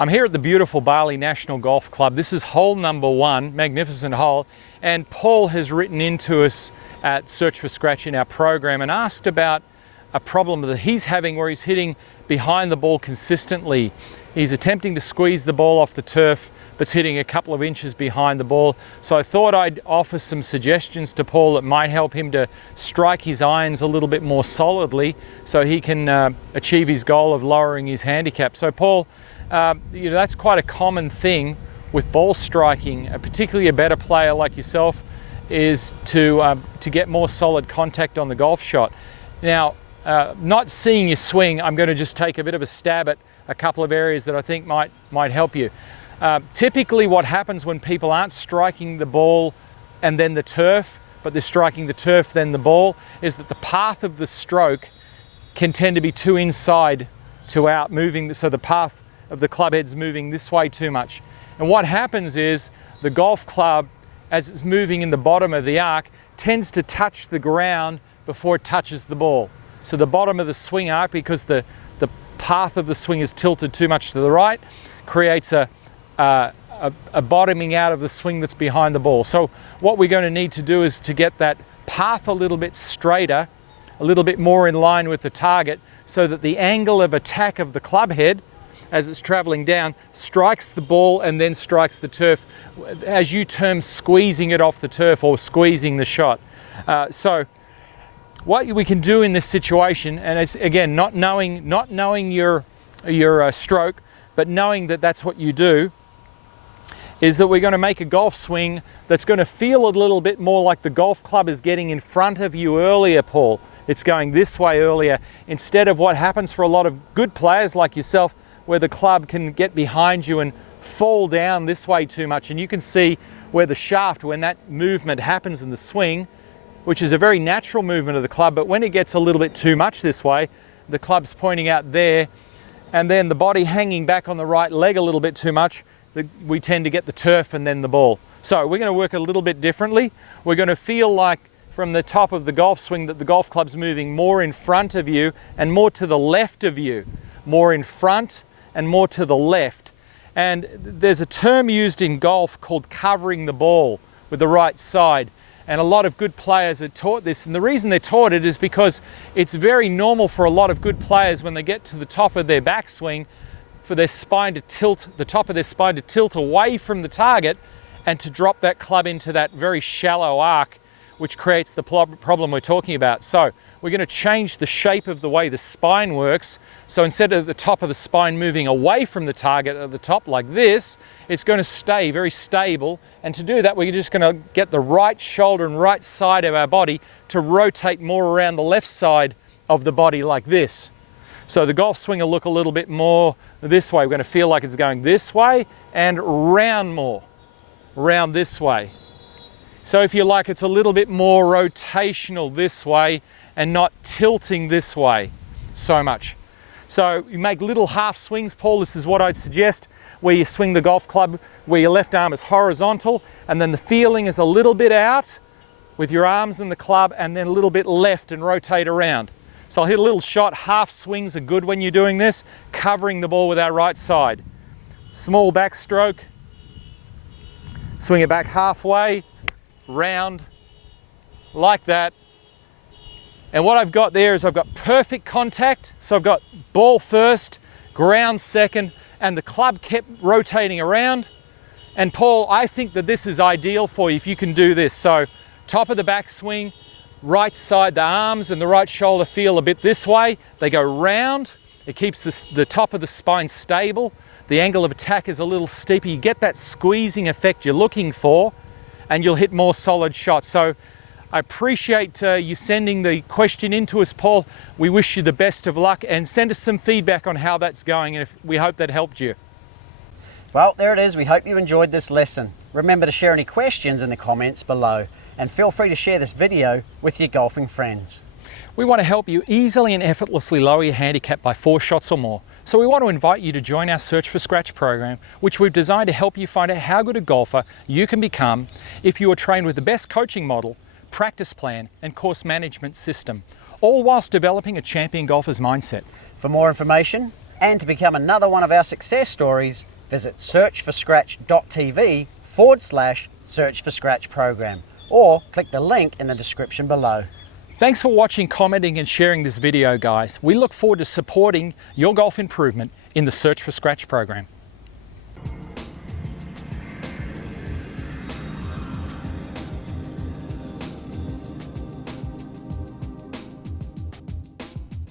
I'm here at the beautiful Bali National Golf Club. This is hole number 1, magnificent hole, and Paul has written into us at Search for Scratch in our program and asked about a problem that he's having where he's hitting behind the ball consistently. He's attempting to squeeze the ball off the turf, but it's hitting a couple of inches behind the ball. So I thought I'd offer some suggestions to Paul that might help him to strike his irons a little bit more solidly so he can achieve his goal of lowering his handicap. So Paul, that's quite a common thing with ball striking, particularly a better player like yourself, is to get more solid contact on the golf shot. Now, not seeing your swing, I'm going to just take a bit of a stab at a couple of areas that I think might help you. Typically what happens when people aren't striking the ball and then the turf, but they're striking the turf then the ball, is that the path of the stroke can tend to be too inside to out, moving, so the path of the club head's moving this way too much. And what happens is the golf club, as it's moving in the bottom of the arc, tends to touch the ground before it touches the ball. So the bottom of the swing arc, because the path of the swing is tilted too much to the right, creates a bottoming out of the swing that's behind the ball. So what we're going to need to do is to get that path a little bit straighter, a little bit more in line with the target, so that the angle of attack of the club head as it's traveling down strikes the ball and then strikes the turf, as you term squeezing it off the turf or squeezing the shot. So what we can do in this situation, and it's again not knowing your stroke, but knowing that that's what you do, is that we're going to make a golf swing that's going to feel a little bit more like the golf club is getting in front of you earlier, Paul. It's going this way earlier, instead of what happens for a lot of good players like yourself, where the club can get behind you and fall down this way too much. And you can see where the shaft, when that movement happens in the swing, which is a very natural movement of the club, but when it gets a little bit too much this way, the club's pointing out there, and then the body hanging back on the right leg a little bit too much, we tend to get the turf and then the ball. So we're going to work a little bit differently. We're going to feel like from the top of the golf swing that the golf club's moving more in front of you and more to the left of you, more in front and more to the left. And there's a term used in golf called covering the ball with the right side. And a lot of good players are taught this. And the reason they're taught it is because it's very normal for a lot of good players when they get to the top of their backswing for their spine to tilt, the top of their spine to tilt away from the target and to drop that club into that very shallow arc, which creates the problem we're talking about. So we're going to change the shape of the way the spine works. So instead of the top of the spine moving away from the target at the top like this, it's going to stay very stable. And to do that, we're just going to get the right shoulder and right side of our body to rotate more around the left side of the body like this. So the golf swing will look a little bit more this way. We're going to feel like it's going this way and round more, round this way. So if you like, it's a little bit more rotational this way and not tilting this way so much. So you make little half swings, Paul. This is what I'd suggest, where you swing the golf club, where your left arm is horizontal, and then the feeling is a little bit out with your arms and the club, and then a little bit left and rotate around. So I'll hit a little shot. Half swings are good when you're doing this, covering the ball with our right side. Small backstroke, swing it back halfway, round, like that. And what I've got there is I've got perfect contact. So I've got ball first, ground second, and the club kept rotating around. And Paul, I think that this is ideal for you if you can do this. So top of the backswing, right side, the arms and the right shoulder feel a bit this way. They go round. It keeps the top of the spine stable. The angle of attack is a little steeper. You get that squeezing effect you're looking for, and you'll hit more solid shots. So I appreciate you sending the question in to us, Paul. We wish you the best of luck, and send us some feedback on how that's going, and we hope that helped you. Well, there it is. We hope you enjoyed this lesson. Remember to share any questions in the comments below, and feel free to share this video with your golfing friends. We want to help you easily and effortlessly lower your handicap by 4 shots or more. So we want to invite you to join our Search for Scratch program, which we've designed to help you find out how good a golfer you can become if you are trained with the best coaching model, practice plan and course management system, all whilst developing a champion golfer's mindset. For more information, And to become another one of our success stories, visit searchforscratch.tv/Search for Scratch program, or click the link in the description below. Thanks for watching, commenting and sharing this video, guys. We look forward to supporting your golf improvement in the Search for Scratch program.